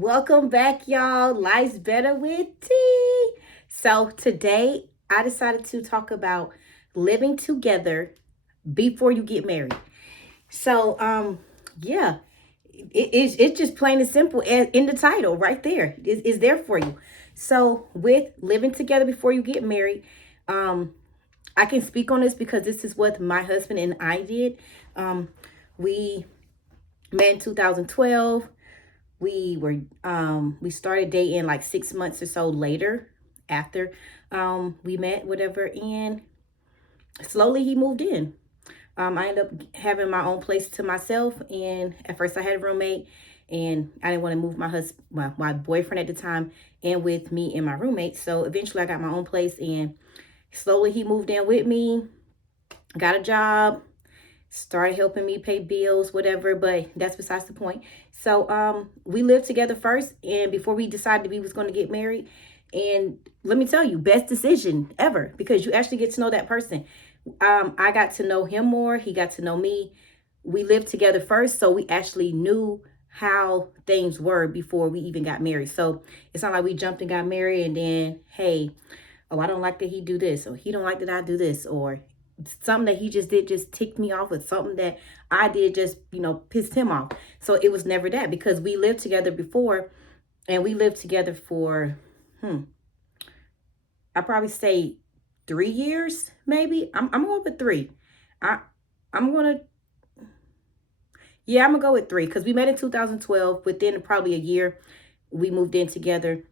Welcome back, y'all. Life's better with T. So today I decided to talk about living together before you get married. So yeah, it's just plain and simple in the title right there. It's there for you. So with living together before you get married, um, I can speak on this because this is what my husband and I did. We met in 2012. We started dating like 6 months or so later after we met, whatever, and slowly he moved in. I ended up having my own place to myself, and at first I had a roommate, and I didn't want to move my husband, my boyfriend at the time, and with me and my roommate. So eventually I got my own place, and slowly he moved in with me, got a job, started helping me pay bills, whatever, but that's besides the point. So we lived together first, and before we decided we was going to get married. And let me tell you, best decision ever, because you actually get to know that person. I got to know him more, he got to know me. We lived together first, so we actually knew how things were before we even got married. So it's not like we jumped and got married and then, hey, oh, I don't like that he do this, or he don't like that I do this, or something that he just did just ticked me off, with something that I did just, pissed him off. So it was never that, because we lived together before, and we lived together for I probably say 3 years, maybe. I'm going with three. I I'm gonna yeah, I'm gonna go with three, because we met in 2012. Within probably a year, we moved in together,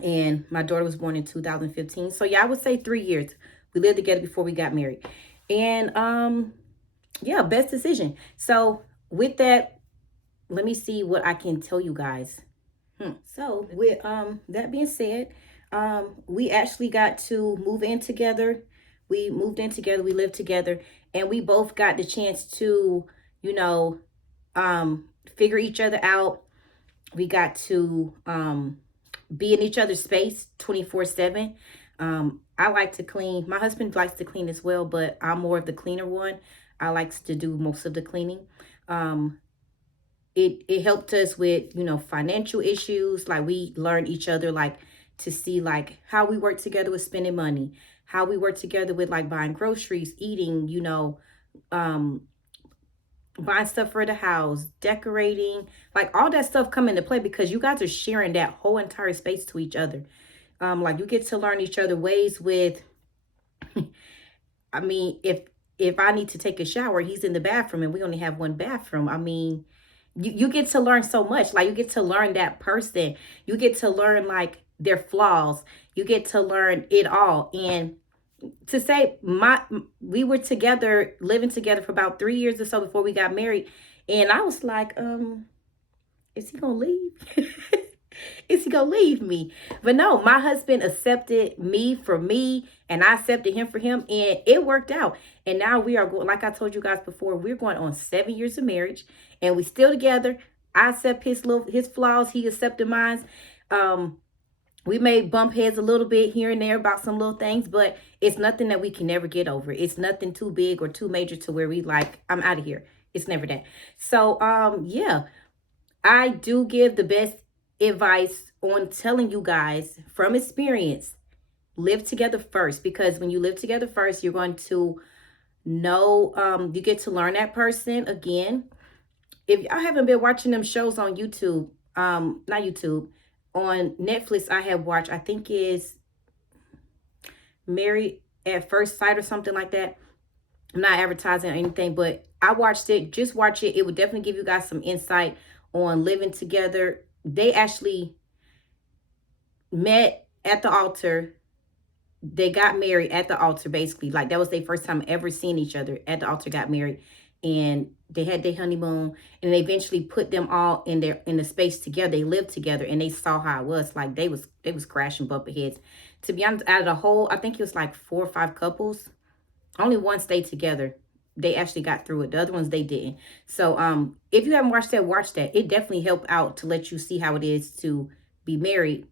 and my daughter was born in 2015. So yeah, I would say 3 years. We lived together before we got married. And yeah, best decision. So with that, let me see what I can tell you guys. So with that being said, we actually got to move in together. We moved in together, we lived together, and we both got the chance to, you know, figure each other out. We got to be in each other's space 24/7. I like to clean. My husband likes to clean as well, but I'm more of the cleaner one. I like to do most of the cleaning. Um, it helped us with, financial issues. Like, we learned each other, like, to see like how we work together with spending money, how we work together with like buying groceries, eating, um buying stuff for the house, decorating, like all that stuff come into play, because you guys are sharing that whole entire space to each other. Like, you get to learn each other ways with, I mean, if I need to take a shower, he's in the bathroom and we only have one bathroom. I mean, you get to learn so much. Like, you get to learn that person. You get to learn like their flaws. You get to learn it all. And to say, we were together, living together for about 3 years or so before we got married. And I was like, is he gonna leave? Is he gonna leave me? But no, my husband accepted me for me, and I accepted him for him, and it worked out. And now we are going, like I told you guys before, we're going on 7 years of marriage, and we still together. I accept his flaws, he accepted mine. Um, we may bump heads a little bit here and there about some little things, but it's nothing that we can never get over. It's nothing too big or too major to where we like, I'm out of here. It's never that. So yeah, I do give the best advice on telling you guys from experience, live together first, because when you live together first, you're going to know, you get to learn that person again. If y'all haven't been watching them shows on YouTube, not YouTube, on Netflix, I have watched, I think is Married at First Sight or something like that. I'm not advertising or anything, but I watched it. Just watch it. It would definitely give you guys some insight on living together. They actually met at the altar. They got married at the altar, basically. Like, that was their first time ever seeing each other. At the altar, got married, and they had their honeymoon, and they eventually put them all in the space together. They lived together, and they saw how it was. Like, they was crashing, bumping heads. To be honest, out of the whole, I think it was like 4 or 5 couples, only one stayed together. They actually got through it. The other ones, they didn't. So if you haven't watched that, watch that. It definitely helped out to let you see how it is to be married,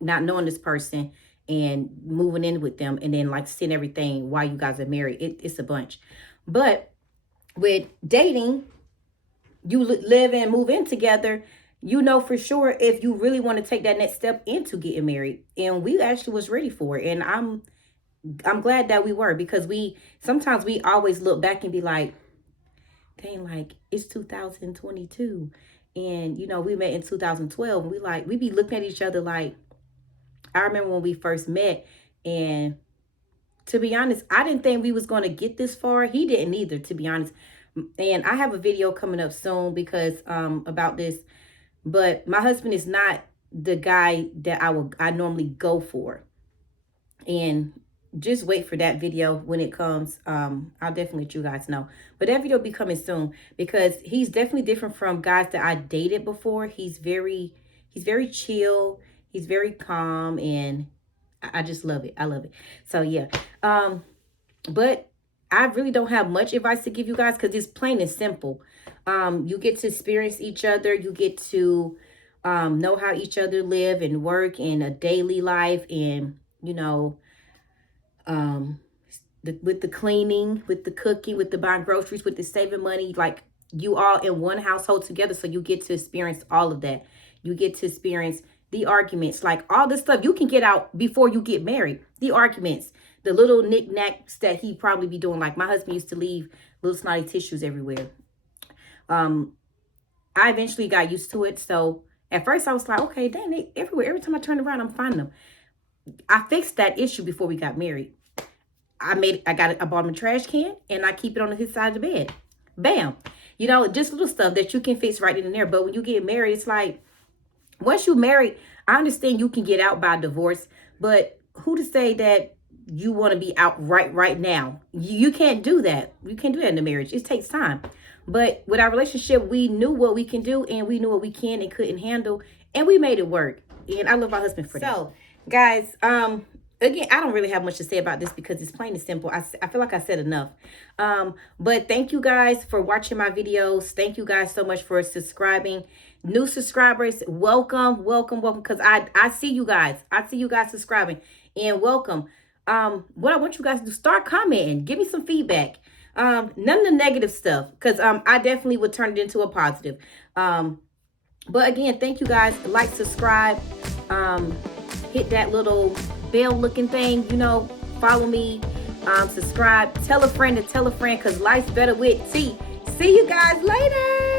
not knowing this person, and moving in with them, and then like seeing everything while you guys are married. It's a bunch. But with dating, you live and move in together, you know for sure if you really want to take that next step into getting married. And we actually was ready for it. And I'm glad that we were, because we sometimes we always look back and be like, dang, like it's 2022. And you know, we met in 2012 and we be looking at each other like, I remember when we first met, and to be honest, I didn't think we was going to get this far. He didn't either, to be honest. And I have a video coming up soon because about this, but my husband is not the guy that I normally go for. And just wait for that video when it comes. I'll definitely let you guys know. But that video will be coming soon, because he's definitely different from guys that I dated before. He's very chill. He's very calm, and I just love it. I love it. So yeah. But I really don't have much advice to give you guys, because it's plain and simple. You get to experience each other. You get to know how each other live and work in a daily life, and you know, with the cleaning, with the cooking, with the buying groceries, with the saving money, like you all in one household together. So you get to experience all of that. You get to experience the arguments, like all this stuff you can get out before you get married. The arguments, the little knickknacks that he probably be doing. Like my husband used to leave little snotty tissues everywhere. I eventually got used to it. So at first I was like, okay, dang, they everywhere. Every time I turn around, I'm finding them. I fixed that issue before we got married. I bought him a trash can, and I keep it on his side of the bed. Bam. You know, just little stuff that you can fix right in there. But when you get married, it's like, once you're married, I understand you can get out by divorce, but who to say that you want to be out right now? You can't do that. You can't do that in a marriage. It takes time. But with our relationship, we knew what we can do, and we knew what we can and couldn't handle, and we made it work. And I love my husband for that. So, guys, again, I don't really have much to say about this because it's plain and simple. I feel like I said enough. But thank you guys for watching my videos. Thank you guys so much for subscribing. New subscribers, welcome, because I see you guys. I see you guys subscribing, and welcome. What I want you guys to do, start commenting. Give me some feedback. None of the negative stuff, because I definitely would turn it into a positive. But again, thank you guys. Like, subscribe, hit that little bell looking thing, you know, follow me, subscribe, tell a friend to tell a friend, because life's better with T. See you guys later.